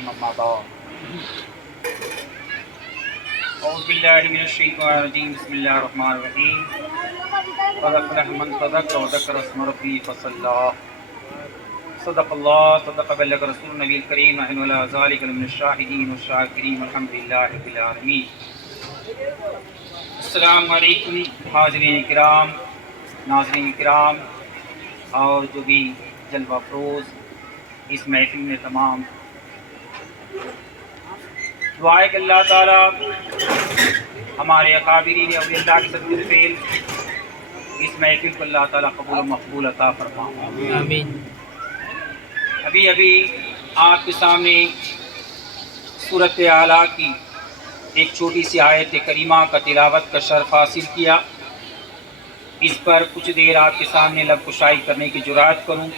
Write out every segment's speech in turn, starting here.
الرجيم أما بعد أعوذ بالله من الشيطان الرجيم بسم الله الرحمن الرحيم قد أفلح من تذكر وذكر اسم ربه فصلى صدق الله صدق بلغ رسول النبي الكريم نحن على ذلك من الشاهدين والشاكرين والحمد لله رب العالمين. السلام علیکم حاضرین کرام، ناظرین کرام اور جو بھی جلوہ افروز اس محفل میں تمام، دعائے کہ اللہ تعالیٰ ہمارے اکابرین اولیاء اللہ کے صدقے فعل اس محفل کو اللہ تعالیٰ قبول و مقبول عطا فرمائے. آمین. ابھی آپ کے سامنے سورۃ اعلیٰ کی ایک چھوٹی سی آیت کریمہ کا تلاوت کا شرف حاصل کیا. اس پر کچھ دیر آپ کے سامنے لب کشائی کرنے کی جرات کروں،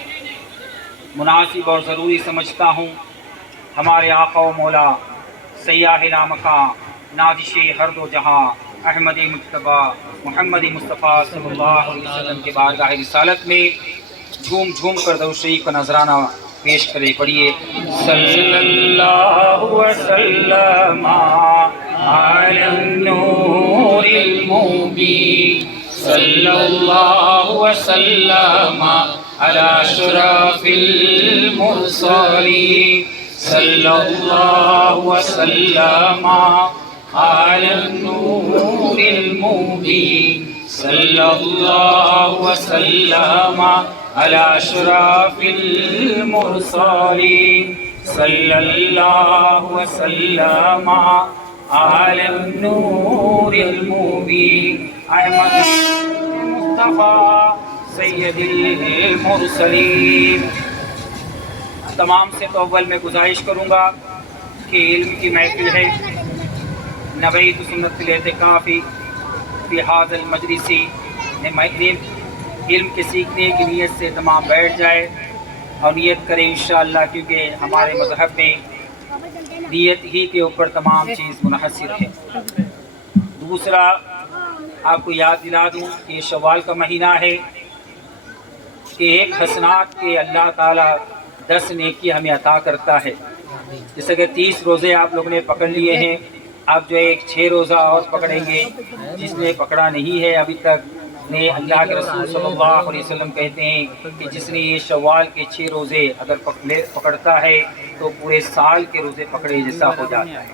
مناسب اور ضروری سمجھتا ہوں. ہمارے آقا و مولا سیاح لامکاں نازش ہر دو جہاں احمد مجتبیٰ محمد مصطفیٰ صلی اللہ علیہ وسلم کے بارگاہ رسالت میں جھوم جھوم کر درود شریف کا نذرانہ پیش کرے. پڑھیے صلی اللہ وسلم علی النور المبین، صلی اللہ وسلم علی اشرف المرسلین، صلی اللہ وسلم علی النور المبین، صلی اللہ وسلم علی اشرف المرسلین، صلی اللہ وسلم علی النور المبین، احمد مصطفیٰ سید المرسلین. تمام سے تو اول میں گزارش کروں گا کہ علم کی محفل ہے، نویت سنت الاعتکاف فی ھذا المجلس، علم کے سیکھنے کی نیت سے تمام بیٹھ جائے اور نیت کریں انشاءاللہ، کیونکہ ہمارے مذہب میں نیت ہی کے اوپر تمام چیز منحصر ہے. دوسرا آپ کو یاد دلا دوں کہ یہ شوال کا مہینہ ہے کہ ایک حسنات کے اللہ تعالیٰ 10 نیکی ہمیں عطا کرتا ہے. جیسے کہ 30 روزے آپ لوگوں نے پکڑ لیے ہیں، آپ جو ایک 6 روزہ اور پکڑیں گے. جس نے پکڑا نہیں ہے ابھی تک نے، اللہ کے رسول صلی اللہ علیہ وسلم کہتے ہیں کہ جس نے یہ شوال کے 6 روزے اگر پکڑتا ہے تو پورے سال کے روزے پکڑے جیسا ہو جاتا ہے.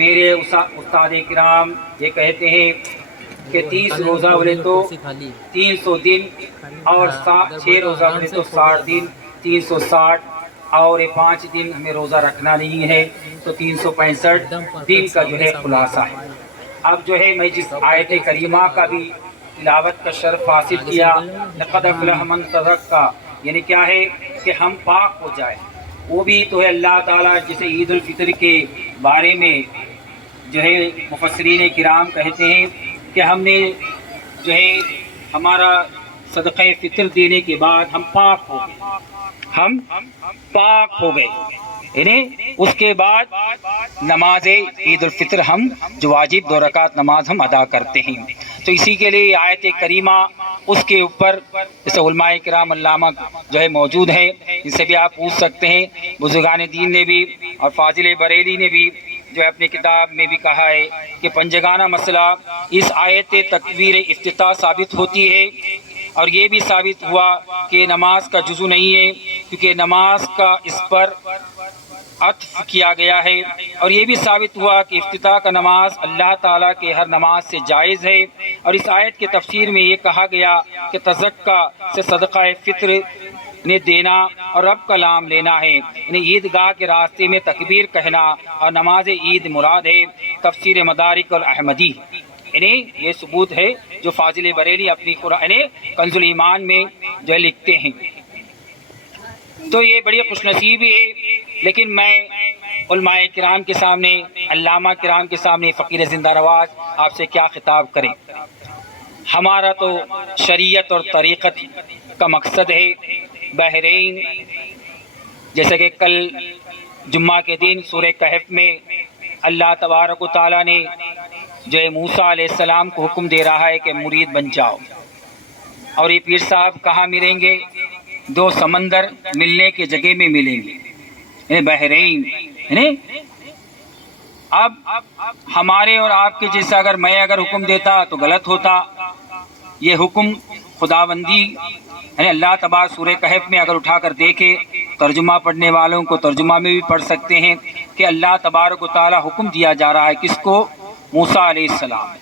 میرے استاد کرام یہ کہتے ہیں کہ 30 روزہ بولے تو 300 دن اور 6 روزہ بولے تو 60 دن، 360 اور 5 دن ہمیں روزہ رکھنا نہیں ہے تو 365 دن کا جو ہے خلاصہ ہے. اب جو ہے میں جس آیت کریمہ کا بھی تلاوت کا شرف حاصل کیا، لقد افلح من تزکیٰ، یعنی کیا ہے کہ ہم پاک ہو جائیں. وہ بھی تو ہے اللہ تعالیٰ جسے عید الفطر کے بارے میں جو ہے مفسرین کرام کہتے ہیں کہ ہم نے جو ہے ہمارا صدقہ فطر دینے کے بعد ہم پاک ہو گئے، ہم پاک ہو گئے، یعنی اس کے بعد نماز عید الفطر ہم جو واجب 2 رکعت نماز ہم ادا کرتے ہیں. تو اسی کے لیے آیت کریمہ اس کے اوپر جیسے علماء کرام علامہ جو ہے موجود ہیں، ان سے بھی آپ پوچھ سکتے ہیں. بزرگان دین نے بھی اور فاضل بریلی نے بھی جو ہے اپنی کتاب میں بھی کہا ہے کہ پنجگانہ مسئلہ اس آیت تکبیر افتتاح ثابت ہوتی ہے، اور یہ بھی ثابت ہوا کہ نماز کا جزو نہیں ہے، کیونکہ نماز کا اس پر عطف کیا گیا ہے. اور یہ بھی ثابت ہوا کہ افتتاح کا نماز اللہ تعالیٰ کے ہر نماز سے جائز ہے. اور اس آیت کے تفسیر میں یہ کہا گیا کہ تزکیٰ سے صدقہ فطر نے دینا اور رب کا نام لینا ہے، یعنی عیدگاہ کے راستے میں تکبیر کہنا، اور نماز عید مراد ہے. تفسیر مدارک الاحمدی، یعنی یہ ثبوت ہے جو فاضل بریلی اپنی قرآن کنز الایمان میں جو ہے لکھتے ہیں. تو یہ بڑی خوش نصیبی ہے. لیکن میں علماء کرام کے سامنے، علامہ کرام کے سامنے، فقیر زندہ رواج آپ سے کیا خطاب کریں. ہمارا تو شریعت اور طریقت کا مقصد ہے بحرین. جیسے کہ کل جمعہ کے دن سورہ کہف میں اللہ تبارک و تعالیٰ نے جو ہے موسیٰ علیہ السلام کو حکم دے رہا ہے کہ مرید بن جاؤ. اور یہ پیر صاحب کہاں ملیں گے؟ 2 سمندر ملنے کے جگہ میں ملیں گے، بحرین. یعنی اب ہمارے اور آپ کے جیسا اگر میں حکم دیتا تو غلط ہوتا. یہ حکم خداوندی یعنی اللہ تبارک سورہ کہف میں اگر اٹھا کر دیکھے، ترجمہ پڑھنے والوں کو ترجمہ میں بھی پڑھ سکتے ہیں کہ اللہ تبارک و تعالی حکم دیا جا رہا ہے کس کو؟ موسیٰ علیہ السلام.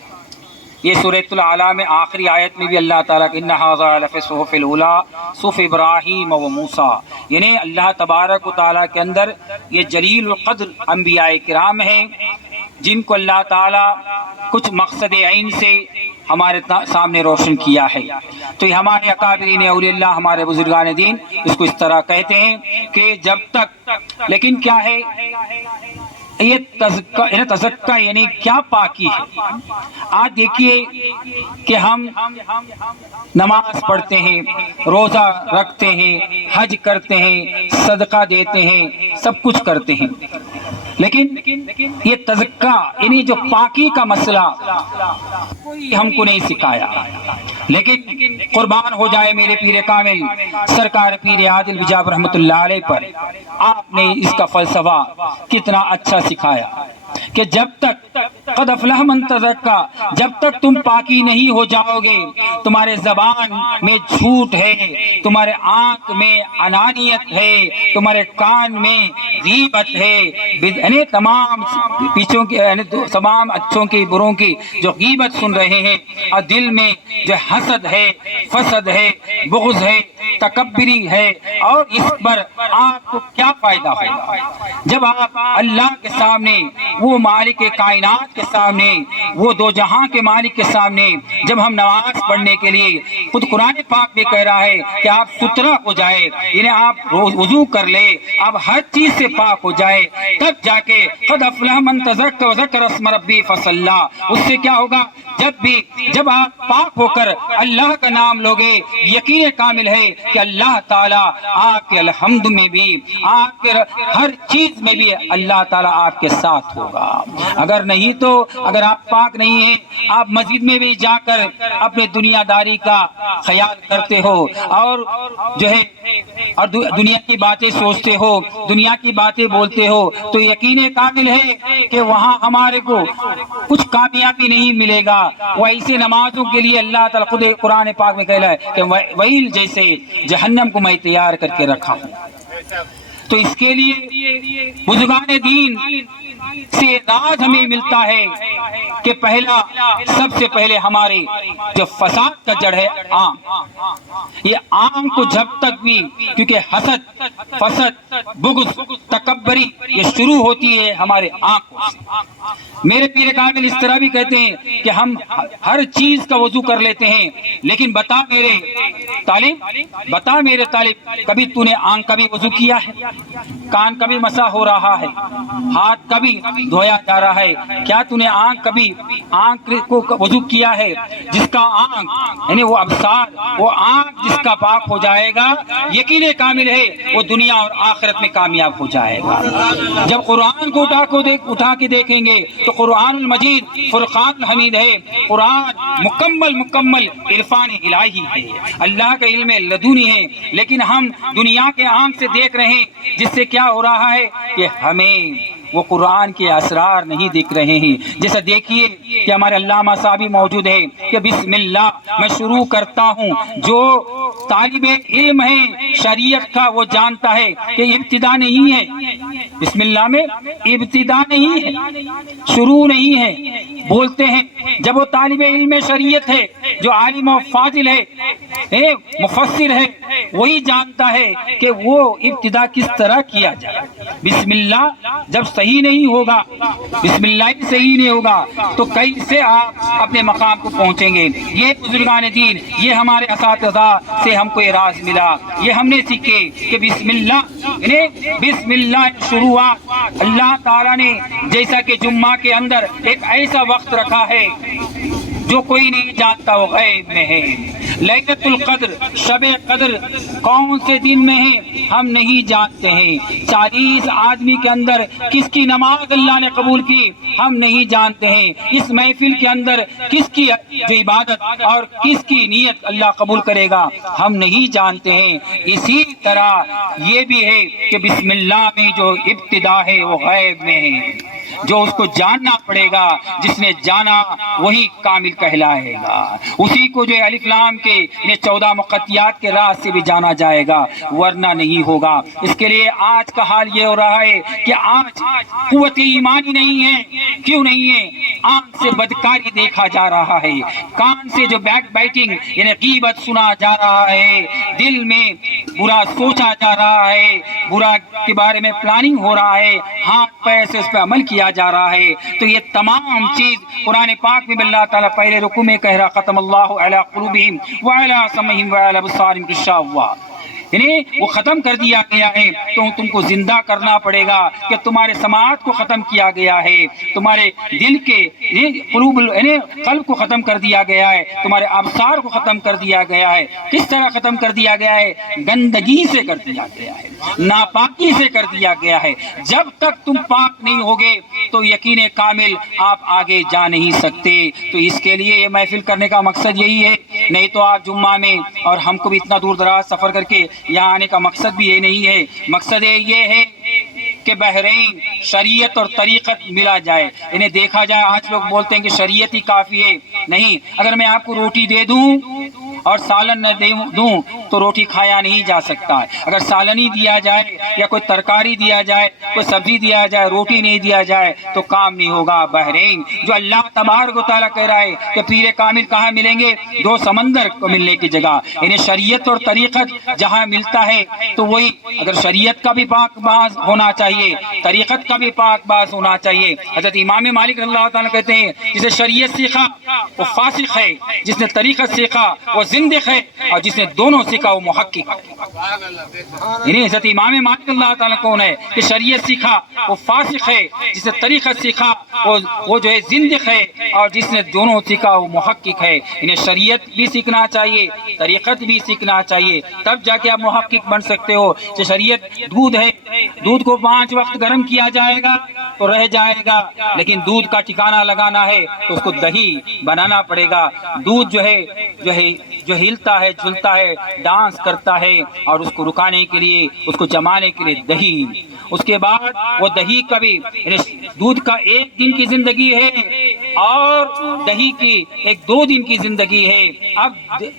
یہ سورۃ الاعلیٰ میں آخری آیت میں بھی اللہ تعالیٰ کہ اِنَّ هَٰذَا لَفِي الصُّحُفِ الْأُولَىٰ صُحُفِ ابراہیم و موسیٰ، یعنی اللہ تبارک و تعالیٰ کے اندر یہ جلیل القدر انبیاء کرام ہیں جن کو اللہ تعالیٰ کچھ مقصد عین سے ہمارے سامنے روشن کیا ہے. تو یہ ہمارے اکابرین اولیاء اللہ، ہمارے بزرگان دین اس کو اس طرح کہتے ہیں کہ جب تک، لیکن کیا ہے یہ تزکیہ یعنی کیا پاکی ہے؟ آج دیکھیے کہ ہم نماز پڑھتے ہیں، روزہ رکھتے ہیں، حج کرتے ہیں، صدقہ دیتے ہیں، سب کچھ کرتے ہیں، لیکن یہ تزکیہ یعنی جو پاکی کا مسئلہ کوئی ہم کو نہیں سکھایا. لیکن قربان ہو جائے میرے پیر کامل سرکار پیر عادل بجاب رحمۃ اللہ علیہ پر، آپ نے اس کا فلسفہ کتنا اچھا سکھایا کہ جب تک قد افلح من تزکا، جب تک تم پاکی نہیں ہو جاؤ گے، تمہارے زبان میں جھوٹ ہے، تمہارے آنکھ میں انانیت ہے، تمہارے کان میں غیبت ہے، یعنی تمام پیچھوں کی تمام اچھوں کی بروں کی جو غیبت سن رہے ہیں، اور دل میں جو حسد ہے، فسد ہے، بغض ہے، تکبری ہے، اور اس پر آپ کو کیا فائدہ ہوگا جب آپ اللہ کے سامنے، وہ مالک کائنات کے سامنے، وہ دو جہاں کے مالک کے سامنے جب ہم نماز پڑھنے کے لیے، خود قرآن پاک میں کہہ رہا ہے کہ آپ ستھرا ہو جائے، یعنی آپ وضو کر لے، آپ ہر چیز سے پاک ہو جائے، تب جا کے قد افلح من تزکى وذکر اسم ربی فصلی. اس سے کیا ہوگا؟ جب آپ پاک ہو کر اللہ کا نام لوگے، یقین کامل ہے کہ اللہ تعالیٰ آپ کے الحمد میں بھی، آپ کے ہر چیز میں بھی اللہ تعالیٰ آپ کے ساتھ ہوگا. اگر نہیں تو، اگر آپ پاک نہیں ہیں، آپ مسجد میں بھی جا کر اپنے دنیا داری کا خیال کرتے ہو اور جو ہے اور دنیا کی باتیں سوچتے ہو، دنیا کی باتیں بولتے ہو، تو یقین کامل ہے کہ وہاں ہمارے کو کچھ کامیابی نہیں ملے گا. ویسے نمازوں کے لیے اللہ تعالیٰ خود قرآن پاک میں کہہ رہا ہے کہ ویل جیسے جہنم کو میں تیار کر کے رکھا ہوں. تو اس کے لیے بزرگان دین سے راز ہمیں ملتا ہے کہ پہلا، سب سے پہلے ہمارے جو فساد کا جڑ ہے عام، یہ عام کو جب تک بھی، کیونکہ حسد، فسد، بغض، تکبری یہ شروع ہوتی ہے ہمارے آنکھوں سے. میرے پیر کامل اس طرح بھی کہتے ہیں کہ ہم ہر چیز کا وضو کر لیتے ہیں، لیکن بتا میرے طالب کبھی تو نے آنکھ کا بھی وضو کیا ہے؟ کان کا بھی مسح ہو رہا ہے، ہاتھ کا بھی دھویا جا رہا ہے، کیا تو نے آنکھ کو وضو کیا ہے؟ جس کا آنکھ یعنی وہ ابصار، وہ آنکھ جس کا پاک ہو جائے گا، یقین کامل ہے وہ دنیا اور آخرت میں کامیاب ہو جائے گا. جب قرآن کو اٹھا کے دیکھیں گے تو قرآن المجید فرقان الحمید ہے. قرآن مکمل عرفان الہی ہے، اللہ کا علم لدنی ہے، لیکن ہم دنیا کے آنکھ سے دیکھ رہے ہیں، جس سے کیا ہو رہا ہے کہ ہمیں وہ قرآن کے اسرار نہیں دکھ رہے ہیں. جیسا دیکھیے کہ ہمارے علامہ صاحب موجود ہے کہ بسم اللہ میں شروع کرتا ہوں. جو طالب علم ہے شریعت کا وہ جانتا ہے کہ ابتدا نہیں ہے، بسم اللہ میں ابتدا نہیں ہے، شروع نہیں ہے. بولتے ہیں جب وہ طالب علم شریعت ہے، جو عالم و فاضل ہے، مفسر ہے، وہی جانتا ہے کہ وہ ابتدا کس طرح کیا جائے. بسم اللہ جب صحیح نہیں ہوگا، بسم اللہ ہی صحیح نہیں ہوگا، تو کیسے آپ اپنے مقام کو پہنچیں گے؟ یہ بزرگان دین، یہ ہمارے اساتذہ سے ہم کو یہ راز ملا، یہ ہم نے سیکھے کہ بسم اللہ شروعات اللہ تعالیٰ نے، جیسا کہ جمعہ کے اندر ایک ایسا وقت رکھا ہے جو کوئی نہیں جانتا، وہ غیب میں ہے. لیلۃ القدر شب قدر کون سے دن میں ہے ہم نہیں جانتے ہیں. 40 آدمی کے اندر کس کی نماز اللہ نے قبول کی ہم نہیں جانتے ہیں. اس محفل کے اندر کس کی جو عبادت اور کس کی نیت اللہ قبول کرے گا ہم نہیں جانتے ہیں. اسی طرح یہ بھی ہے کہ بسم اللہ میں جو ابتدا ہے وہ غیب میں ہے، جو اس کو جاننا پڑے گا. جس نے جانا وہی کامل کہلائے گا. اسی کو جو الف لام کے 14 مقطعات کے راز سے بھی جانا جائے گا، ورنہ نہیں ہوگا. اس کے لیے آج کا حال یہ ہو رہا ہے کہ آج قوت ایمانی نہیں ہے. کیوں نہیں ہے؟ آنکھ سے بدکاری دیکھا جا رہا ہے، کان سے جو بیک بائٹنگ یعنی غیبت سنا جا رہا ہے، دل میں برا سوچا جا رہا ہے، برا کے بارے میں پلاننگ ہو رہا ہے، ہاتھ پیر سے اس پہ عمل کیا جا رہا ہے. تو یہ تمام چیز قرآن پاک میں اللہ تعالیٰ پہلے رکوع میں کہہ رہا ختم اللہ علی قلوبہم وعلی سمعہم وعلی ابصارہم غشاوہ، یعنی وہ ختم کر دیا گیا ہے. تو تم کو زندہ کرنا پڑے گا کہ تمہارے سماعت کو ختم کیا گیا ہے، تمہارے دل کے قلوب قلب کو ختم کر دیا گیا ہے، تمہارے ابصار کو ختم کر دیا گیا ہے. کس طرح ختم کر دیا گیا ہے؟ گندگی سے کر دیا گیا ہے، ناپاکی سے کر دیا گیا ہے. جب تک تم پاک نہیں ہوگے تو یقین کامل آپ آگے جا نہیں سکتے. تو اس کے لیے یہ محفل کرنے کا مقصد یہی ہے. نہیں تو آپ جمعہ میں اور ہم کو بھی اتنا دور دراز سفر کر کے یہاں آنے کا مقصد بھی یہ نہیں ہے. مقصد یہ ہے کہ بحرین شریعت اور طریقت ملا جائے، انہیں دیکھا جائے. آج لوگ بولتے ہیں کہ شریعت ہی کافی ہے. نہیں، اگر میں آپ کو روٹی دے دوں اور سالن نہ دوں تو روٹی کھایا نہیں جا سکتا ہے. اگر سالن ہی دیا جائے یا کوئی ترکاری دیا جائے، کوئی سبزی دیا جائے، روٹی نہیں دیا جائے تو کام نہیں ہوگا. بحرین جو اللہ تبارک و تعالیٰ کہہ رہا ہے کہ پیر کامل کہاں ملیں گے؟ 2 سمندر کو ملنے کی جگہ، یعنی شریعت اور طریقت جہاں ملتا ہے تو وہی. اگر شریعت کا بھی پاک باز ہونا چاہیے، طریقت کا بھی پاک باز ہونا چاہیے. حضرت امام مالک رضی اللہ تعالیٰ کہتے ہیں جسے شریعت سیکھا وہ فاسق ہے، جس نے طریقت سیکھا وہ زندق ہے، اور جس نے دونوں سیکھا وہ محقق ہے. یعنی حضرت امام مالک اللہ تعالیٰ کون ہے کہ شریعت سیکھا وہ فاسق ہے، جس نے طریقت سیکھا وہ جو ہے زندق ہے، اور جس نے دونوں سیکھا وہ محقق ہے. انہیں شریعت بھی سیکھنا چاہیے، طریقت بھی سیکھنا چاہیے، تب جا کے آپ محقق بن سکتے ہو. کہ شریعت دودھ ہے، دودھ کو 5 وقت گرم کیا جائے گا تو رہ جائے گا، لیکن دودھ کا ٹھکانہ لگانا ہے تو اس کو دہی بنانا پڑے گا. دودھ جو ہلتا ہے، جھلتا ہے، ڈانس کرتا ہے، اور اس کو رکانے کے لیے، اس کو جمانے کے لیے دہی. اس کے بعد وہ دہی کا بھی دودھ کا 1 دن کی زندگی ہے اور دہی کی 1-2 دن کی زندگی ہے. اب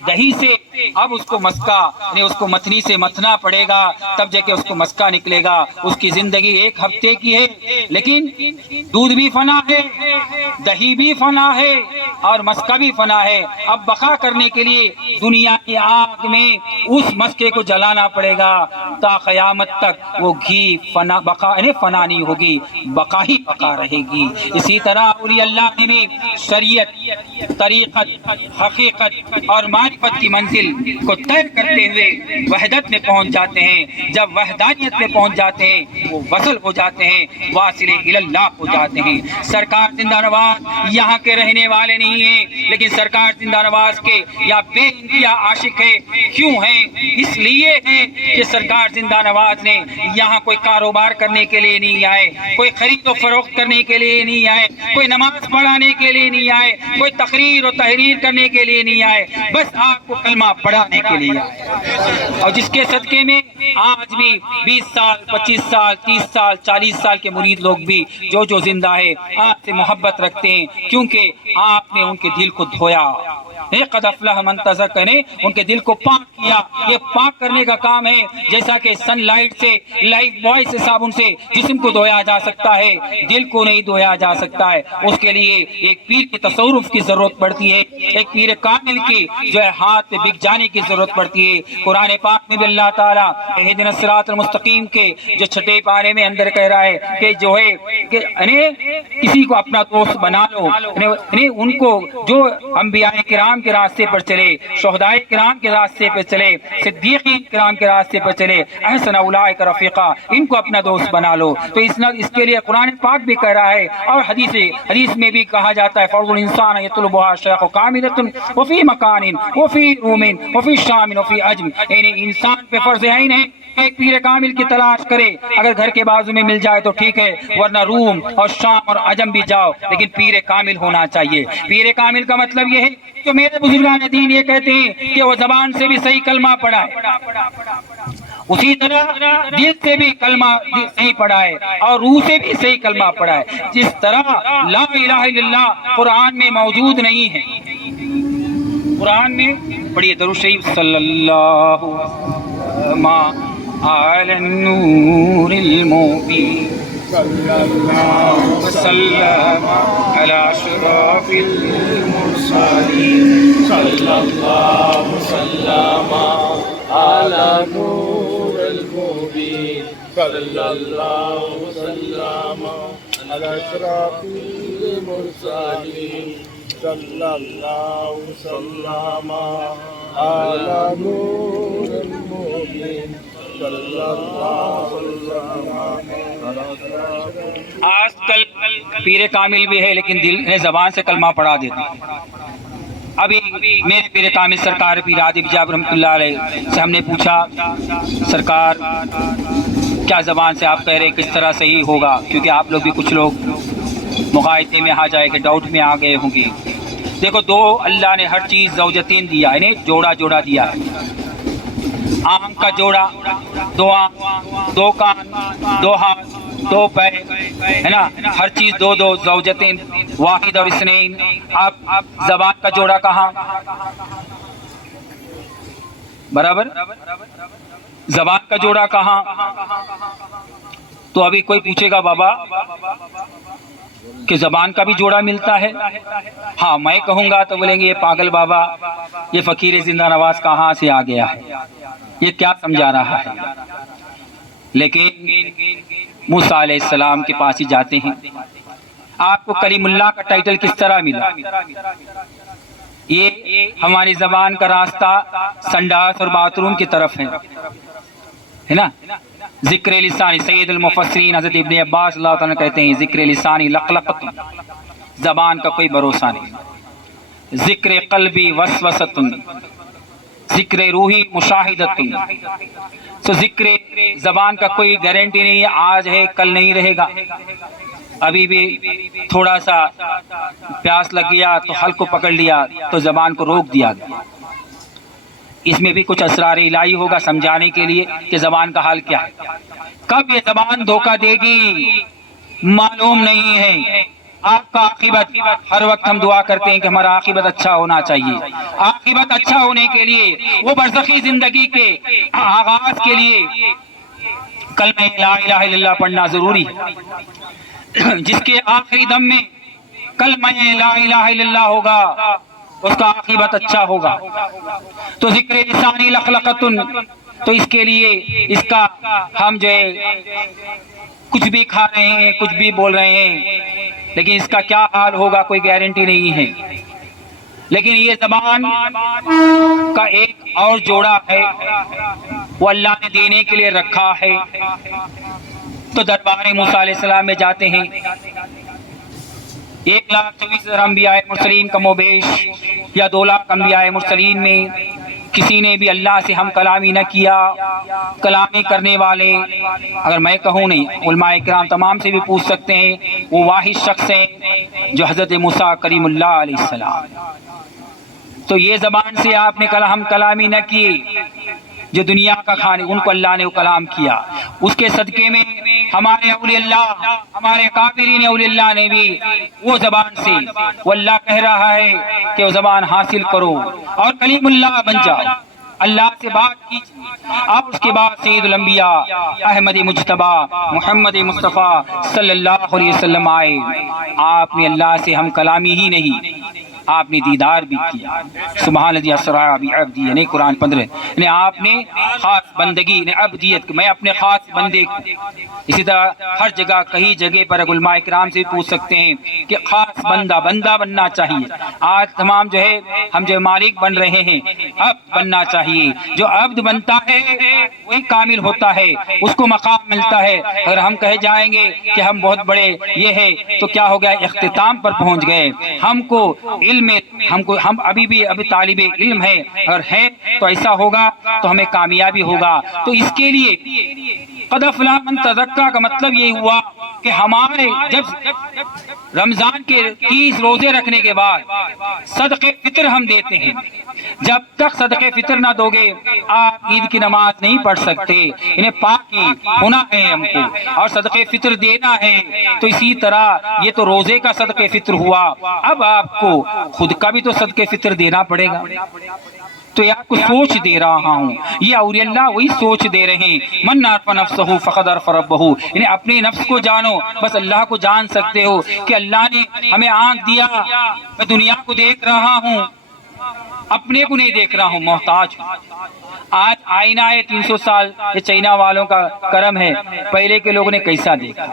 دہی سے اب اس کو مسکا یعنی اس کو متھنی سے متھنا پڑے گا، تب جا کے اس کو مسکا نکلے گا. اس کی زندگی 1 ہفتے کی ہے، لیکن دودھ بھی فنا ہے، دہی بھی فنا ہے، اور مسکا بھی فنا ہے. اب بقا کرنے کے لیے دنیا کی آگ میں اس مسکے کو جلانا پڑے گا تا قیامت تک وہ گھی بقا فنا نہیں ہوگی، بقا ہی بقا رہے گی. اسی طرح اولیاء اللہ نے بھی شریعت، طریقت، حقیقت اور معرفت کی منزل کو طے کرتے ہوئے وحدت میں پہنچ جاتے ہیں. جب وحدانیت میں پہنچ جاتے ہیں وہ وصل ہو جاتے ہیں، واصل اللہ ہو جاتے ہیں. سرکار زندہ نواز یہاں کے رہنے والے نہیں ہیں، لیکن سرکار زندہ نواز کے یا بے انتہا عاشق ہے. کیوں ہیں؟ اس لیے ہیں کہ سرکار زندہ نواز نے یہاں کوئی کاروبار کرنے کے لیے نہیں آئے، کوئی خرید و فروخت کرنے کے لیے نہیں آئے، کوئی نماز پڑھانے کے لیے نہیں آئے، کوئی تقریر و تحریر کرنے کے لیے نہیں آئے، بس آپ کو کلمہ پڑھانے کے لیے آئے. اور جس کے صدقے میں آج بھی 20 سال، 25 سال، 30 سال، 40 سال کے مرید لوگ بھی جو زندہ ہے آپ سے محبت رکھتے ہیں، کیونکہ آپ نے ان کے دل کو دھویا. قد افلح من تزکا، ان کے دل کو پاک کیا. یہ پاک کرنے کا کام ہے. جیسا کہ سن لائٹ سے، لائف بوائے سے، صابن سے جسم کو دھویا جا سکتا ہے، دل کو نہیں دھویا جا سکتا ہے. اس کے لیے ایک پیر کے تصرف کی ضرورت پڑتی ہے، ایک پیر کامل کی جو ہے ہاتھ پہ بک جانے کی ضرورت پڑتی ہے. قرآن پاک میں بھی اللہ تعالیٰ اہدنا الصراط المستقیم کے جو 6 پارے میں اندر کہہ رہا ہے کہ جو ہے کہ کسی کو اپنا دوست بنا لو، ان کو جو انبیاء کرام کے راستے پر چلے، شہداء کرام کے راستے پر چلے، صدیقین کرام کے راستے پر چلے، احسن اولئک رفیقا، ان کو اپنا دوست بنا لو۔ تو اس کے لیے قرآن پاک بھی کہہ رہا ہے اور حدیث میں بھی کہا جاتا ہے فرض الانسان یطلبها الشیخ کاملۃ وفی مکان وفی روم وفی شام وفی عجم، یعنی انسان پہ فرض عین ہے کہ ایک پیر کامل کی تلاش کرے، اگر گھر کے بازو میں مل جائے تو ٹھیک ہے، ورنہ روم اور شام اور عجم بھی جاؤ، لیکن پیر کامل ہونا چاہیے۔ پیر کامل کا مطلب یہ ہے جو میرے بزرگان دین یہ کہتے ہیں کہ وہ زبان سے بھی صحیح کلمہ پڑھا ہے، اسی طرح دل سے بھی کلمہ صحیح پڑھا ہے اور روح سے بھی صحیح کلمہ پڑھا ہے۔ جس طرح لا الہ الا اللہ قرآن میں موجود نہیں ہے، قرآن میں پڑھیے درود شریف صلی اللہ علی النور المبین صلی اللہ وسلم علی اشرف المرسلین صلی اللہ وسلم علی نور المبین صلی اللہ وسلم علی اشرف المرسلین صلی اللہ وسلم علی نور المبین صلی اللہ وسلم۔ آج کل پیر کامل بھی ہے لیکن دل نے زبان سے کلمہ پڑھا دیتے ہیں۔ ابھی میرے پیر کامل سرکار پیر عادی بجاب رحمۃ اللہ علیہ سے ہم نے پوچھا سرکار کیا زبان سے آپ کہہ رہے کس طرح صحیح ہوگا، کیونکہ آپ لوگ بھی کچھ لوگ مغایطے میں آ جائے کہ ڈاؤٹ میں آ گئے ہوں گے۔ دیکھو دو اللہ نے ہر چیز زوجتین دیا ہے، جوڑا جوڑا دیا ہے، آنکھ کا جوڑا، دو آنکھ، دو کان، دو ہاتھ، دو پیر، ہے نا، ہر چیز دو دو، زوجتین واحد اور اثنین۔ اب زبان کا جوڑا کہاں؟ برابر، زبان کا جوڑا کہاں؟ تو ابھی کوئی پوچھے گا بابا کہ زبان کا بھی جوڑا ملتا ہے؟ ہاں میں کہوں گا تو بولیں گے یہ پاگل بابا، یہ فقیر زندہ نواز کہاں سے آ گیا ہے، یہ کیا سمجھا رہا ہے؟ لیکن موسیٰ علیہ السلام کے پاس ہی جاتے ہیں۔ آپ کو کلیم اللہ کا ٹائٹل کس طرح ملا؟ یہ ہماری زبان کا راستہ سنڈاس اور باتھ روم کی طرف ہے نا۔ ذکر لسانی، سید المفسرین حضرت ابن عباس اللہ تعالیٰ کہتے ہیں ذکر لسانی لقلقۃ، زبان کا کوئی بھروسہ نہیں، ذکر قلبی وسوسۃ، ذکر روحی مشاہدۃ۔ تو ذکر زبان کا کوئی گارنٹی نہیں ہے، آج ہے کل نہیں رہے گا۔ ابھی بھی تھوڑا سا پیاس لگ گیا تو حلق کو پکڑ لیا تو زبان کو روک دیا گیا۔ اس میں بھی کچھ اسرار الہی ہوگا سمجھانے کے لیے کہ زبان کا حال کیا ہے۔ کب یہ زبان دھوکہ دے گی معلوم نہیں ہے۔ آپ کا عاقبت، ہر وقت ہم دعا کرتے ہیں کہ ہمارا عاقبت اچھا ہونا چاہیے۔ عاقبت اچھا ہونے کے لیے، وہ برزخی زندگی کے آغاز کے لیے کلمہ لا الہ الا اللہ پڑھنا ضروری ہے۔ جس کے آخری دم میں کلمہ لا الہ الا اللہ ہوگا اس کا عاقبت اچھا ہوگا۔ تو ذکر لسانی لقلقۃ، تو اس کے لیے اس کا ہم جو ہے کچھ بھی کھا رہے ہیں، کچھ بھی بول رہے ہیں، لیکن اس کا کیا حال ہوگا کوئی گارنٹی نہیں ہے۔ لیکن یہ زبان کا ایک اور جوڑا ہے، وہ اللہ نے دینے کے لیے رکھا ہے۔ تو دربار موسیٰ علیہ السلام میں جاتے ہیں، 1,24,000 انبیاء مرسلین کم و بیش یا 2 لاکھ انبیاء مرسلین میں کسی نے بھی اللہ سے ہم کلامی نہ کیا۔ کلامی کرنے والے اگر میں کہوں نہیں، علماء کرام تمام سے بھی پوچھ سکتے ہیں، وہ واحد شخص ہیں جو حضرت موسیٰ کلیم اللہ علیہ السلام۔ تو یہ زبان سے آپ نے ہم کلامی نہ کیے، جو دنیا کا کھانے ان کو اللہ نے وہ کلام کیا۔ اس کے صدقے میں ہمارے اولیاء اللہ، ہمارے کافرین اولیاء اللہ نے بھی وہ زبان سے، وہ اللہ کہہ رہا ہے کہ وہ زبان حاصل کرو اور کلیم اللہ بن جاؤ، اللہ سے بات کیجیے۔ اور اس کے بعد سید الانبیاء احمد مجتبی محمد مصطفیٰ صلی اللہ علیہ وسلم آئے۔ آپ نے اللہ سے ہم کلامی ہی نہیں، آپ نے دیدار بھی کیا۔ سبحان الذی اسریٰ بعبدہ، یعنی قرآن 15، یعنی آپ نے خاص بندگی نے عبدیت، میں اپنے خاص بندے کو. اسی طرح ہر جگہ کئی جگہ پر علماء کرام سے پوچھ سکتے ہیں کہ خاص بندہ بننا چاہیے. آج تمام جو ہے ہم جو مالک بن رہے ہیں، عبد بننا چاہیے. جو عبد بنتا ہے وہی کامل ہوتا ہے، اس کو مقام ملتا ہے. اگر ہم کہے جائیں گے کہ ہم بہت بڑے یہ ہے تو کیا ہو گیا، اختتام پر پہنچ گئے. ہم کو علم، ہم ابھی طالب علم ہے، اور ہے تو ایسا ہوگا تو ہمیں کامیابی ہوگا. تو اس کے لیے قد افلح من تزکا کا مطلب یہ ہوا کہ ہمارے جب رمضان کے 30 روزے رکھنے کے بعد صدقے فطر ہم دیتے ہیں. جب تک صدقے فطر نہ دو گے آپ عید کی نماز نہیں پڑھ سکتے. انہیں پاکی ہونا ہے ہم کو، اور صدقے فطر دینا ہے. تو اسی طرح یہ تو روزے کا صدقے فطر ہوا، اب آپ کو خود کا بھی تو صدقے فطر دینا پڑے گا. تو یہ آپ کو سوچ دے رہا ہوں، یہ اولیاء اللہ وہی سوچ دے رہے ہیں. من عرف نفسہ فقد عرف ربہ، یعنی اپنے نفس کو جانو، بس اللہ کو جان سکتے ہو کہ اللہ نے ہمیں آنکھ دیا، میں دنیا کو دیکھ رہا ہوں، اپنے کو نہیں دیکھ رہا ہوں، محتاج ہوں. آج آئینہ ہے 300 سال، یہ چائنا والوں کا کرم ہے. پہلے کے لوگوں نے کیسا دیکھا،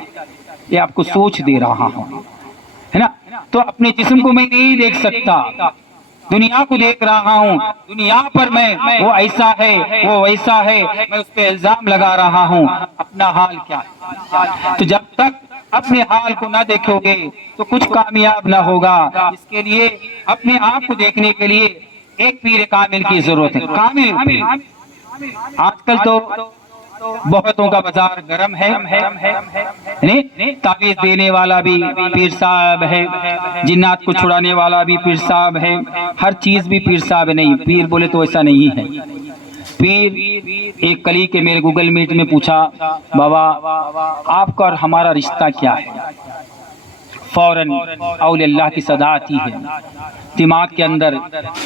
یہ آپ کو سوچ دے رہا ہوں، ہے نا. تو اپنے جسم کو میں نہیں دیکھ سکتا، دنیا کو دیکھ رہا ہوں. دنیا پر میں وہ ایسا ہے وہ ویسا ہے، میں اس پہ الزام لگا رہا ہوں. اپنا حال کیا ہے؟ تو جب تک اپنے حال کو نہ دیکھو گے تو کچھ کامیاب نہ ہوگا. اس کے لیے اپنے آپ کو دیکھنے کے لیے ایک پیر کامل کی ضرورت ہے. کامل پیر. آج کل تو بہتوں کا بازار گرم ہے، تعویذ دینے والا بھی پیر صاحب ہے، جنات کو چھڑانے والا بھی پیر صاحب ہے، ہر چیز بھی پیر صاحب نہیں. پیر بولے تو ایسا نہیں ہے. پیر ایک کلی کے میرے گوگل میٹ میں پوچھا، بابا آپ کا اور ہمارا رشتہ کیا ہے؟ فوراً اولیاء اللہ کی صدا آتی ہے، دماغ کے اندر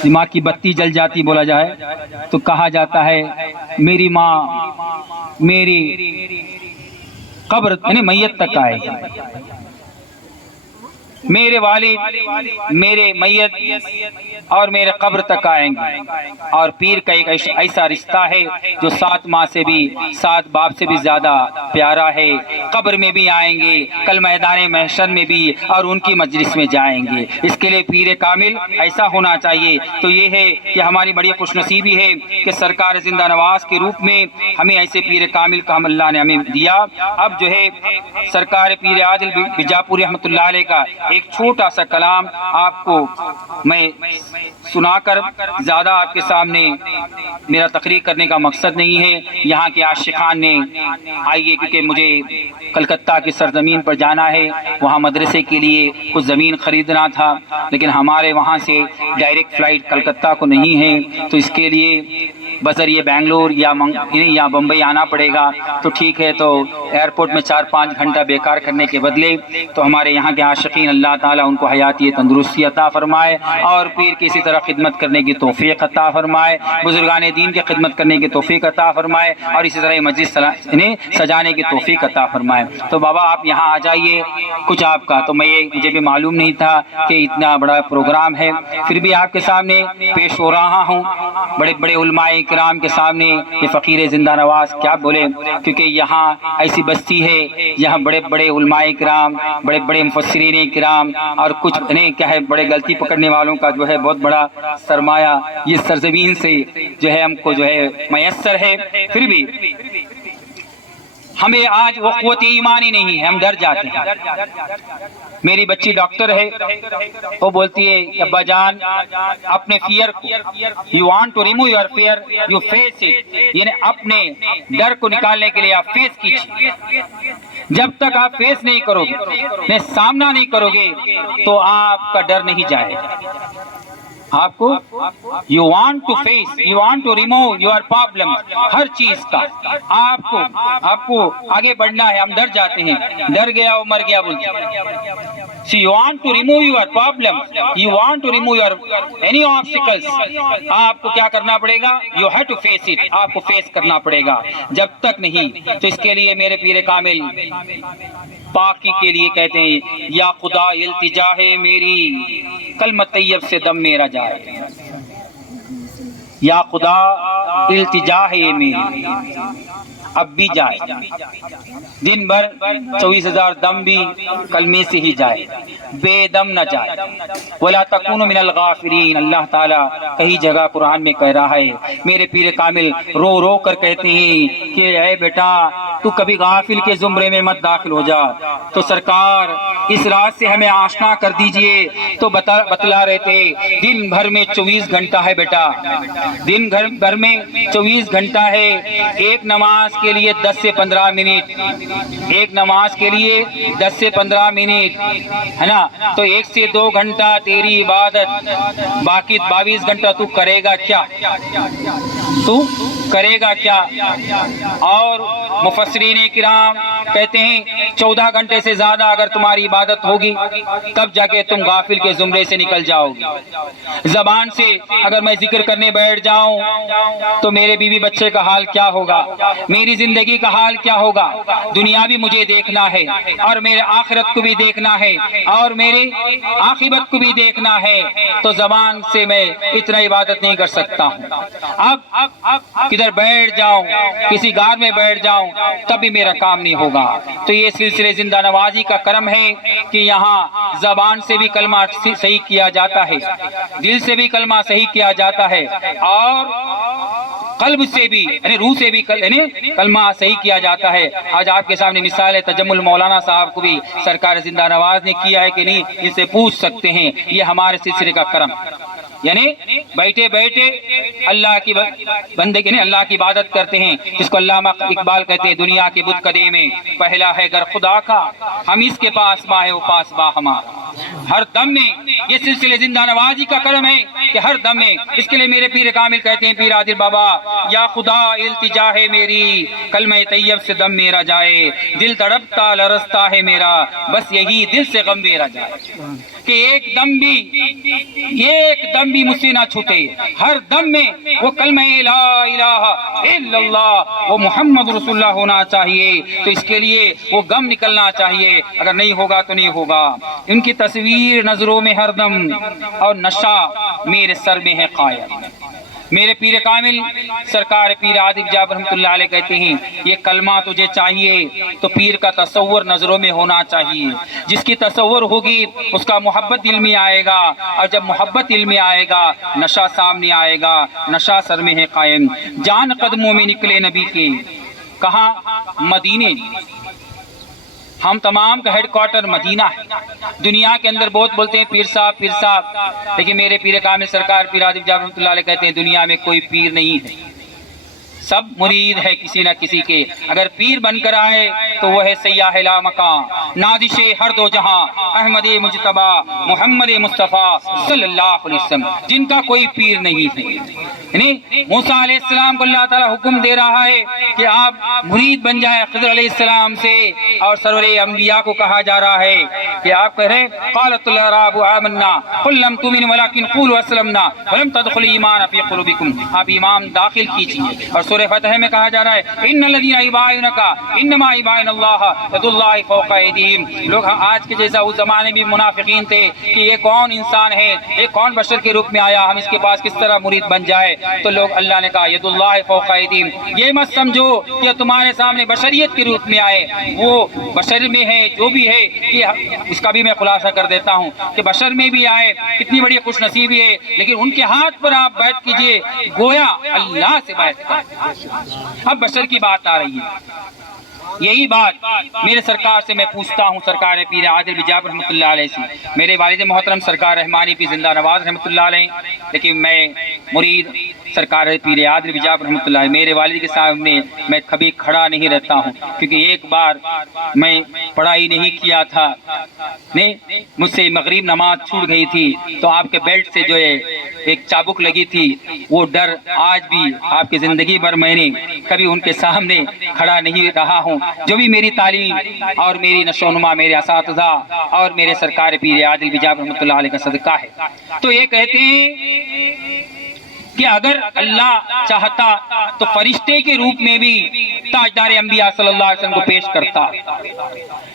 دماغ کی بتی جل جاتی. بولا جائے تو کہا جاتا ہے میری ماں میری قبر یعنی میت تک آئے گی، میرے والد میرے میت اور میرے قبر تک آئیں گے. اور پیر کا ایک ایسا رشتہ ہے جو 7 ماں سے بھی 7 باپ سے بھی زیادہ پیارا ہے. قبر میں بھی آئیں گے، کل میدان محشر میں بھی، اور ان کی مجلس میں جائیں گے. اس کے لیے پیر کامل ایسا ہونا چاہیے. تو یہ ہے کہ ہماری بڑی خوش نصیبی ہے کہ سرکار زندہ نواز کے روپ میں ہمیں ایسے پیر کامل کا ہم اللہ نے ہمیں دیا. اب جو ہے سرکار پیر عادل بیجاپور رحمۃ اللہ علیہ کا ایک چھوٹا سا کلام آپ کو میں سنا کر، زیادہ آپ کے سامنے میرا تقریر کرنے کا مقصد نہیں ہے. یہاں کے عاشقان نے آئیے، کیونکہ مجھے کلکتہ کی سرزمین پر جانا ہے، وہاں مدرسے کے لیے کچھ زمین خریدنا تھا، لیکن ہمارے وہاں سے ڈائریکٹ فلائٹ کلکتہ کو نہیں ہے. تو اس کے لیے بذریعہ بنگلور یا بمبئی آنا پڑے گا. تو ٹھیک ہے، تو ایئرپورٹ میں 4-5 گھنٹہ بیکار کرنے کے بدلے تو ہمارے یہاں کے عاشقین اللہ تعالیٰ ان کو حیاتی تندرستی عطا فرمائے، اور پیر کی اسی طرح خدمت کرنے کی توفیق عطا فرمائے، بزرگان دین کی خدمت کرنے کی توفیق عطا فرمائے، اور اسی طرح مجلس انہیں سجانے کی توفیق عطا فرمائے. تو بابا آپ یہاں آ جائیے، کچھ آپ کا تو مجھے بھی معلوم نہیں تھا کہ اتنا بڑا پروگرام ہے، پھر بھی آپ کے سامنے پیش ہو رہا ہوں. بڑے بڑے علماء کرام کے سامنے یہ فقیر زندہ نواز کیا بولے، کیونکہ یہاں ایسی بستی ہے یہاں بڑے بڑے علماء کرام، بڑے بڑے مفسرین کرام، اور کچھ نہیں کیا ہے بڑے غلطی پکڑنے والوں کا جو ہے بہت بڑا سرمایہ یہ سرزمین سے جو ہے ہم کو جو ہے میسر ہے. پھر بھی ہمیں آج وہ قوت ایمانی نہیں ہے، ہم ڈر جاتے ہیں. میری بچی ڈاکٹر ہے، وہ بولتی ہے ابا جان اپنے فیئر کو، you want to remove your fear you face it, یعنی اپنے ڈر کو نکالنے کے لیے آپ فیس کیجیے. جب تک آپ فیس نہیں کرو گے، سامنا نہیں کرو گے، تو آپ کا ڈر نہیں جائے گا. آپ کو you want to face, you want to remove your problem, ہر چیز کا آپ کو آگے بڑھنا ہے. ہم ڈر جاتے ہیں، ڈر گیا وہ مر گیا بولتے ہیں. So you want to remove your problem, you want to remove your any obstacles. آپ کو کیا کرنا پڑے گا؟ You have to face it. آپ کو فیس کرنا پڑے گا. جب تک نہیں تو اس کے لیے میرے پیر کامل پاکی کے لیے کہتے ہیں یا خدا التجا ہے میری، کلمہ طیب سے دم میرا جائے. یا خدا التجا ہے یہ میری، اب بھی جائے، دن بھر 24,000 دم بھی کلمے سے ہی جائے، بے دم نہ جائے۔ وَلَا تَكُونُ مِنَ الْغَافِلِينَ، اللہ تعالیٰ کئی جگہ قرآن میں کہہ رہا ہے، میرے پیر کامل رو رو کر کہتے ہیں کہ اے بیٹا تو کبھی غافل کے زمرے میں مت داخل ہو جا۔ تو سرکار اس رات سے ہمیں آشنا کر دیجئے، تو بتلا رہے تھے دن بھر میں 24 گھنٹہ ہے بیٹا، دن بھر میں 24 گھنٹہ ہے، ایک نماز کے لیے 10 سے 15 منٹ، ایک نماز کے لیے 10 سے 15 منٹ ہے نا، تو 1 سے 2 گھنٹہ تیری عبادت، باقی 22 گھنٹہ تو کرے گا کیا؟ تو کرے گا کیا؟ اور مفسرین کرام کہتے ہیں 14 گھنٹے سے زیادہ اگر تمہاری عبادت ہوگی تب جا کے تم غافل کے زمرے سے نکل جاؤ گے۔ زبان سے اگر میں ذکر کرنے بیٹھ جاؤں تو میرے بیوی بچے کا حال کیا ہوگا، میری زندگی کا حال کیا ہوگا، دنیا بھی مجھے دیکھنا ہے اور میرے آخرت کو بھی دیکھنا ہے اور میرے عاقبت کو بھی دیکھنا ہے، تو زبان سے میں اتنا عبادت نہیں کر سکتا ہوں۔ اب کدھر بیٹھ جاؤں، کسی گار میں بیٹھ جاؤں تب بھی میرا کام نہیں ہوگا۔ تو یہ سلسلے زندہ نوازی کا کرم ہے کہ یہاں زبان سے بھی کلمہ صحیح کیا جاتا ہے، دل سے بھی کلمہ صحیح کیا جاتا ہے، اور قلب سے بھی یعنی روح سے بھی کلمہ صحیح کیا جاتا ہے۔ آج آپ کے سامنے مثال ہے، تجمل مولانا صاحب کو بھی سرکار زندہ نواز نے کیا ہے کہ نہیں، ان سے پوچھ سکتے ہیں، یہ ہمارے سلسلے کا کرم، یعنی بیٹھے بیٹھے اللہ کی بندگی نے اللہ کی عبادت کرتے ہیں، جس کو علامہ اقبال کہتے ہیں دنیا کے بت کدے میں پہلا ہے گر خدا کا، ہم اس کے پاس با ہے وہ پاس با ہمارا۔ ہر دم میں یہ سلسلے زندہ نوازی کا کرم ہے کہ ہر دم میں، اس کے لیے میرے پیر کامل کہتے ہیں، پیر عادل بابا یا خدا التجا ہے میری، کلمہ طیب سے دم میرا جائے، دل تڑپتا لرزتا ہے میرا، بس یہی دل سے غم میرا جائے، کہ ایک دم بھی مجھ سے نہ چھوٹے، ہر دم میں وہ کلمہ لا الہ الا اللہ وہ محمد رسول اللہ ہونا چاہیے، تو اس کے لیے وہ غم نکلنا چاہیے، اگر نہیں ہوگا تو نہیں ہوگا۔ ان کی تصویر نظروں میں ہر دم اور نشہ میرے سر میں ہے قائم۔ میرے پیر کامل سرکار پیر عادل جاب رحمۃ اللہ علیہ کہتے ہیں، یہ کلمہ تجھے چاہیے تو پیر کا تصور نظروں میں ہونا چاہیے، جس کی تصور ہوگی اس کا محبت دل میں آئے گا، اور جب محبت دل میں آئے گا نشہ سامنے آئے گا، نشہ سر میں ہے قائم۔ جان قدموں میں نکلے نبی کے، کہاں؟ مدینے۔ ہم تمام کا ہیڈ کوارٹر مدینہ ہے۔ دنیا کے اندر بہت بولتے ہیں پیر صاحب، لیکن میرے پیر کامل سرکار پیر عادل جاب رحمۃ اللہ علیہ کہتے ہیں دنیا میں کوئی پیر نہیں ہے، سب مرید ہے کسی نہ کسی کے۔ اگر پیر بن کر آئے تو وہ ہے سیاح لا مکان، نادش ہر دو جہاں، احمد مجتبی محمد مصطفیٰ صلی اللہ علیہ وسلم، جن کا کوئی پیر نہیں ہے۔ یعنی موسیٰ علیہ السلام کو اللہ تعالیٰ حکم دے رہا ہے کہ آپ مرید بن جائیں خضر علیہ السلام سے، اور سرور انبیاء کو کہا جا رہا ہے کہ آپ کہہ رہے قالت الاعراب آمنا قل لم تؤمنوا ولكن قولوا اسلمنا ولم تدخلوا ایمان فی قلوبکم، آپ ایمان داخل کیجیے۔ اور سورہ فتح میں کہا جا رہا ہے ان الذین یبایعونک انما یبایعون اللہ ید اللہ فوق ایدیہم۔ لوگ آج کے جیسا اس زمانے میں منافقین تھے کہ یہ کون انسان ہے، یہ کون بشر کے روپ میں آیا، ہم اس کے پاس کس طرح مرید بن جائے، تو لوگ اللہ نے کہا ید اللہ فوق ایدیہم، یہ مت سمجھو کہ تمہارے سامنے بشریت کے روپ میں آئے، وہ بشر میں ہے جو بھی ہے، کہ اس کا بھی میں خلاصہ کر دیتا ہوں کہ بشر میں بھی آئے، کتنی بڑی خوش نصیبی ہے، لیکن ان کے ہاتھ پر آپ بیعت کیجئے گویا اللہ سے بیعت کریں۔ اب بشر کی بات آ رہی ہے، یہی بات میرے سرکار سے میں پوچھتا ہوں، سرکار پیر عادل جاب رحمۃ اللہ علیہ سے، میرے والد محترم سرکار رحمانی پیر زندہ نواز رحمۃ اللہ علیہ، لیکن میں مرید سرکار پیر عادل جاب رحمۃ اللہ علیہ، میرے والد کے سامنے میں کبھی کھڑا نہیں رہتا ہوں، کیونکہ ایک بار میں پڑھائی نہیں کیا تھا، مجھ سے مغرب نماز چھوٹ گئی تھی، تو آپ کے بیلٹ سے جو ہے ایک چابک لگی تھی، وہ ڈر آج بھی آپ کی زندگی بھر میں نے کبھی ان کے سامنے کھڑا نہیں رہا ہوں۔ جو بھی میری تعلیم اور میری نشو و نما میرے اساتذہ اور میرے سرکار پیر عادل جاب رحمۃ اللہ علیہ کا صدقہ ہے۔ تو یہ کہتے ہیں کہ اگر اللہ چاہتا تو فرشتے کے روپ میں بھی تاجدار انبیاء صلی اللہ علیہ وسلم کو پیش کرتا،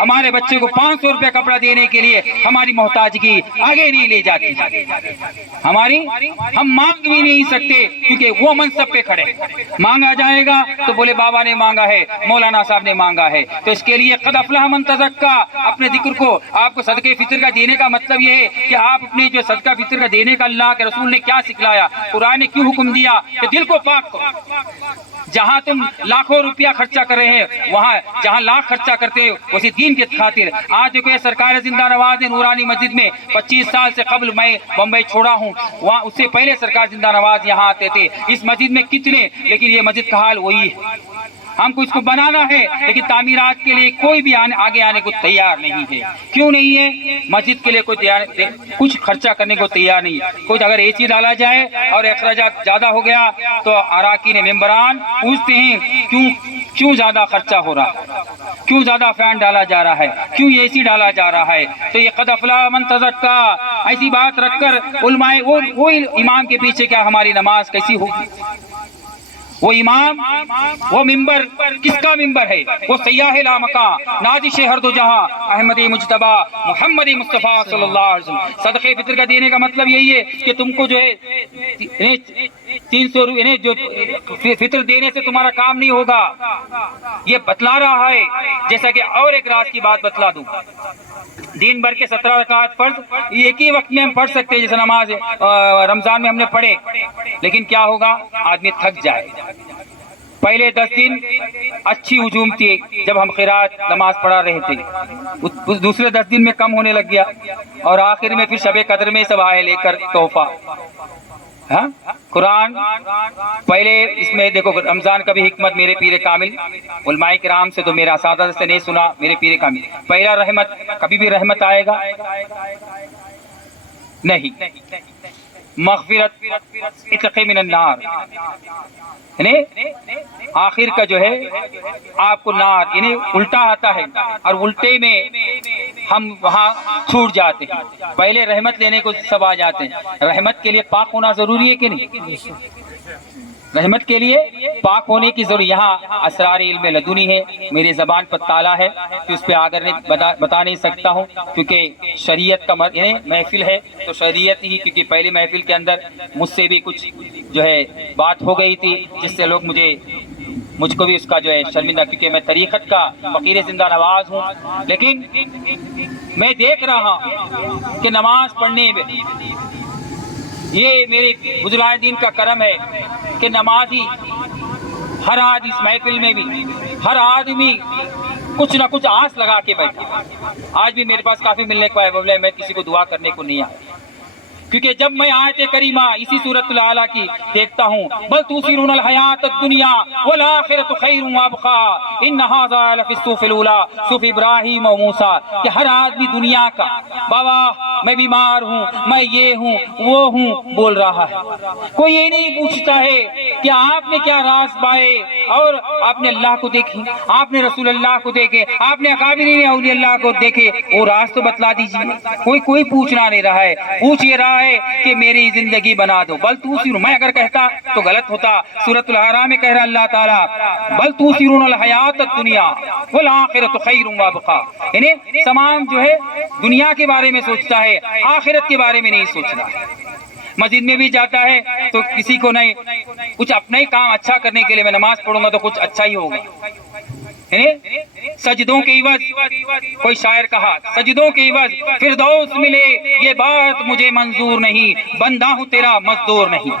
ہمارے بچے کو 500 روپے کپڑا دینے کے لیے ہماری محتاجگی آگے نہیں لے جاتی، ہم مانگ بھی نہیں سکتے کیونکہ وہ منصب پہ کھڑے، مانگا جائے گا تو بولے بابا نے مانگا ہے، مولانا صاحب نے مانگا ہے۔ تو اس کے لیے قد افلح من تزکا، اپنے ذکر کو، آپ کو صدقہ فطر کا دینے کا مطلب یہ ہے کہ آپ اپنے جو صدقہ فطر کا دینے کا اللہ کے رسول نے کیا سکھلایا، قرآن نے کیوں حکم دیا کہ دل کو پاک کرو۔ جہاں تم لاکھوں روپیہ خرچہ کر رہے ہیں، وہاں جہاں لاکھ خرچہ کرتے ہو اسی دین کی خاطر۔ آج جو کہ سرکار زندہ نواز نورانی مسجد میں 25 سال سے قبل میں بمبئی چھوڑا ہوں، وہاں اس سے پہلے سرکار زندہ نواز یہاں آتے تھے۔ اس مسجد میں کتنے، لیکن یہ مسجد کا حال وہی ہے۔ ہم کو اس کو بنانا ہے لیکن تعمیرات کے لیے کوئی بھی آگے آنے کو تیار نہیں ہے۔ کیوں نہیں ہے؟ مسجد کے لیے کوئی کچھ خرچہ کرنے کو تیار نہیں ہے۔ کچھ اگر اے سی ڈالا جائے اور اخراجات زیادہ ہو گیا تو اراکین ممبران پوچھتے ہیں کیوں زیادہ خرچہ ہو رہا ہے، کیوں زیادہ فین ڈالا جا رہا ہے، کیوں اے سی ڈالا جا رہا ہے۔ تو یہ قد افلح من تزکا، ایسی بات رکھ کر علماء وہ امام کے پیچھے کیا ہماری نماز کیسی ہوگی؟ وہ امام، وہ ممبر کس کا ممبر ہے؟ وہ سیاح لامکاں، نازش ہر دو جہاں، احمد مجتبی محمد مصطفیٰ صلی اللہ علیہ وسلم۔ صدقہ فطر کا دینے کا مطلب یہی ہے کہ تم کو جو ہے 300 روپے جو فطر دینے سے تمہارا کام نہیں ہوگا، یہ بتلا رہا ہے۔ جیسا کہ اور ایک راز کی بات بتلا دوں، دن بھر کے 17 رکعت فرض ایک ہی وقت میں ہم پڑھ سکتے ہیں، جیسے نماز رمضان میں ہم نے پڑھے، لیکن کیا ہوگا؟ آدمی تھک جائے۔ پہلے 10 دن اچھی ہجوم تھی جب ہم قرات نماز پڑھا رہے تھے، دوسرے 10 دن میں کم ہونے لگ گیا، اور آخر میں پھر شب قدر میں سب آئے لے کر تحفہ۔ قرآن پہلے اس میں دیکھو، رمضان کا بھی حکمت میرے پیر کامل علماء کرام سے تو میرا اساتذہ سے نہیں سنا، میرے پیر کامل پہلا رحمت، کبھی بھی رحمت آئے گا نہیں، مغفرت اتق من النار، یعنی آخر کا جو ہے آپ کو نار، یعنی الٹا آتا ہے اور الٹے میں ہم وہاں چھوٹ جاتے ہیں، پہلے رحمت لینے کو سب آ جاتے ہیں۔ رحمت کے لیے پاک ہونا ضروری ہے کہ نہیں؟ رحمت کے لیے پاک ہونے کی ضرورت، یہاں اسرار علم لدنی ہے، میری زبان پر تالا ہے تو اس پہ آگر بتا نہیں سکتا ہوں، کیونکہ شریعت کا یعنی محفل ہے تو شریعت ہی، کیونکہ پہلی محفل کے اندر مجھ سے بھی کچھ جو ہے بات ہو گئی تھی جس سے لوگ مجھ کو بھی اس کا جو ہے شرمندہ، کیونکہ میں طریقت کا فقیر زندہ نواز ہوں، لیکن میں دیکھ رہا ہوں کہ نماز پڑھنے میں یہ میرے بزرگان دین کا کرم ہے کہ نمازی ہر آدمی اس محفل میں بھی ہر آدمی کچھ نہ کچھ آس لگا کے بیٹھا۔ آج بھی میرے پاس کافی ملنے کو ہے، میں کسی کو دعا کرنے کو نہیں آیا، کیونکہ جب میں آیت کریمہ اسی سورۃ الاعلیٰ کی دیکھتا ہوں، بل تؤثرون الحیات الدنیا والآخرۃ خیر وابقی ان ھذا لفی الصحف الاولیٰ صحف ابراہیم و موسیٰ، کہ ہر آدمی دنیا کا بابا میں بیمار ہوں، میں یہ ہوں وہ ہوں بول رہا ہے، کوئی یہ نہیں پوچھتا ہے کہ آپ نے کیا راز پائے، اور آپ نے اللہ کو دیکھے، آپ نے رسول اللہ کو دیکھے، آپ نے اکابرین اولیاء اللہ کو دیکھے، وہ راز تو بتلا دیجیے۔ کوئی پوچھنا نہیں رہا ہے، پوچھ یہ رہا ہے کہ میری زندگی بنا دو۔ بل توسرون، میں اگر کہتا تو غلط ہوتا، سورۃ الاعراف میں کہہ رہا اللہ تعالیٰ بل توسرون الحیات الدنیا والآخرۃ خیر وابقی، یعنی تمام جو ہے دنیا کے بارے میں سوچتا ہے، آخرت کے بارے میں نہیں سوچ رہا ہے۔ مسجد میں بھی جاتا ہے تو کسی کو نہیں، کچھ اپنا ہی کام اچھا کرنے کے لیے میں نماز پڑھوں گا تو کچھ اچھا ہی ہوگا، سجدوں کے عوض، کوئی شاعر کہا سجدوں کے عوض فردوس ملے یہ بات مجھے منظور نہیں، بندہ ہوں تیرا مزدور نہیں۔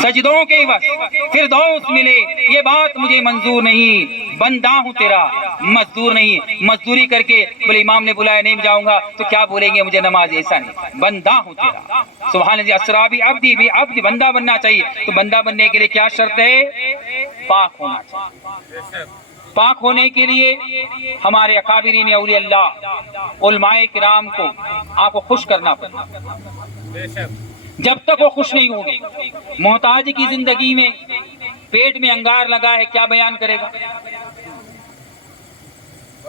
سجدوں کے عوض فردوس ملے یہ بات مجھے منظور نہیں، بندہ ہوں تیرا مزدور نہیں۔ مزدوری کر کے بولے امام نے بلایا نہیں جاؤں گا تو کیا بولیں گے مجھے نماز، ایسا نہیں، بندہ ہوں تیرا۔ سبحان اللہ، اسرا بھی عبدی بھی عبد، بندہ بننا چاہیے، تو بندہ بننے کے لیے کیا شرط ہے؟ پاک ہونا چاہیے۔ پاک ہونے کے لیے ہمارے اکابرین اولیاء اللہ علماء کرام کو آپ کو خوش کرنا پڑے، جب تک وہ خوش نہیں ہوں گے۔ محتاج کی زندگی میں پیٹ میں انگار لگا ہے، کیا بیان کرے گا؟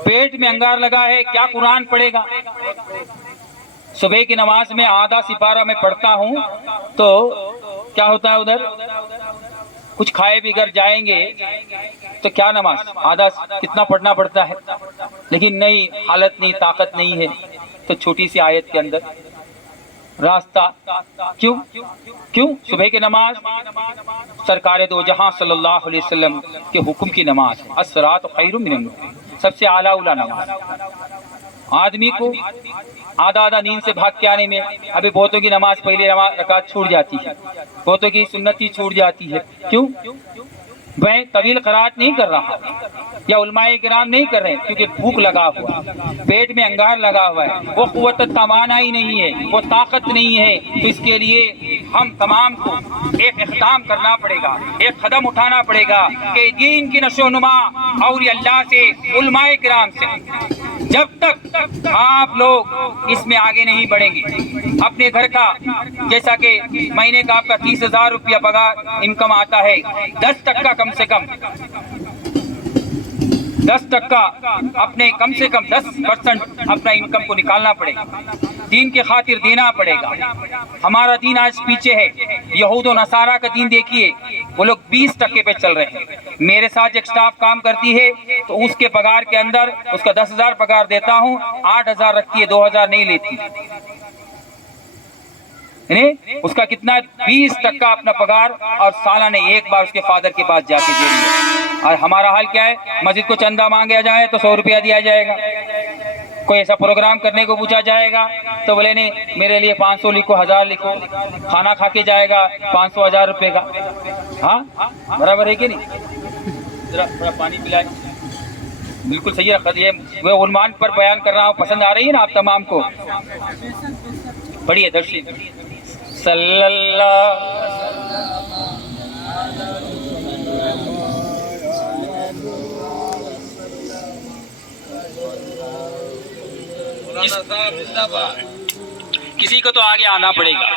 پیٹ میں انگار لگا ہے، کیا قرآن پڑھے گا؟ صبح کی نماز میں آدھا سپارہ میں پڑھتا ہوں تو کیا ہوتا ہے، ادھر کچھ کھائے بغیر جائیں گے تو کیا نماز آدھا کتنا پڑھنا پڑتا ہے، لیکن نہیں، حالت نہیں، طاقت نہیں ہے، تو چھوٹی سی آیت کے اندر راستہ کیوں صبح کی نماز سرکار دو جہاں صلی اللہ علیہ وسلم کے حکم کی نماز ہے، الصلاۃ خیر من النوم، سب سے اعلیٰ اولا نماز۔ آدمی کو آدھا نیند سے بھاگ کے آنے میں، ابھی بہتوں کی نماز پہلی رکعت چھوٹ جاتی ہے، بہتوں کی سنت ہی چھوٹ جاتی ہے، کیوں؟ میں طویل قرات نہیں کر رہا، یا علماء کرام نہیں کر رہے، کیونکہ بھوک لگا ہوا، پیٹ میں انگار لگا ہوا ہے، وہ قوت توانا ہی نہیں ہے، وہ طاقت نہیں ہے، تو اس کے لیے ہم تمام کو ایک اقدام کرنا پڑے گا، ایک قدم اٹھانا پڑے گا کہ دین کی نشو و نما اور اللہ سے، علماء کرام سے، جب تک آپ لوگ اس میں آگے نہیں بڑھیں گے، اپنے گھر کا، جیسا کہ مہینے کا آپ کا 30,000 روپیہ پگار انکم آتا ہے، 10% کم سے کم 10% اپنے کم سے کم 10% اپنا انکم کو نکالنا پڑے گا، دین کی خاطر دینا پڑے گا۔ ہمارا دین آج پیچھے ہے، یہود و نصارہ کا دین دیکھیے، وہ لوگ 20% پہ چل رہے ہیں۔ میرے ساتھ ایک سٹاف کام کرتی ہے تو اس کے پگار کے اندر اس کا 10,000 پگار دیتا ہوں، 8,000 رکھتی ہے، 2,000 نہیں لیتی، اس کا کتنا 20% اپنا پگار، اور سالانہ ایک بار اس کے فادر کے پاس جا کے دے رہی ہے۔ اور ہمارا حال کیا ہے، مسجد کو چندہ مانگا جائے تو 100 روپیہ دیا جائے گا، کوئی ایسا پروگرام کرنے کو پوچھا جائے گا تو بولے نہیں میرے لیے 500 لکھو، 1000 لکھو، کھانا کھا کے جائے گا 500 1000 روپے کا۔ ہاں برابر ہے کہ نہیں؟ ذرا تھوڑا پانی پلائیں۔ بالکل صحیح رکھا، یہ میں عنوان پر بیان کر رہا ہوں، پسند آ رہی ہے نا آپ تمام کو؟ پڑھیے درشی صلی اللہ کسی کو تو آگے آنا پڑے گا،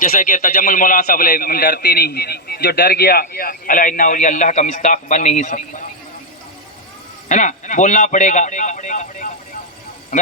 جیسا کہ تجمل مولانا صاحب بولے من ڈرتے نہیں، جو ڈر گیا اللہ کا مصداق بن نہیں سکتا، ہے نا؟ بولنا پڑے گا۔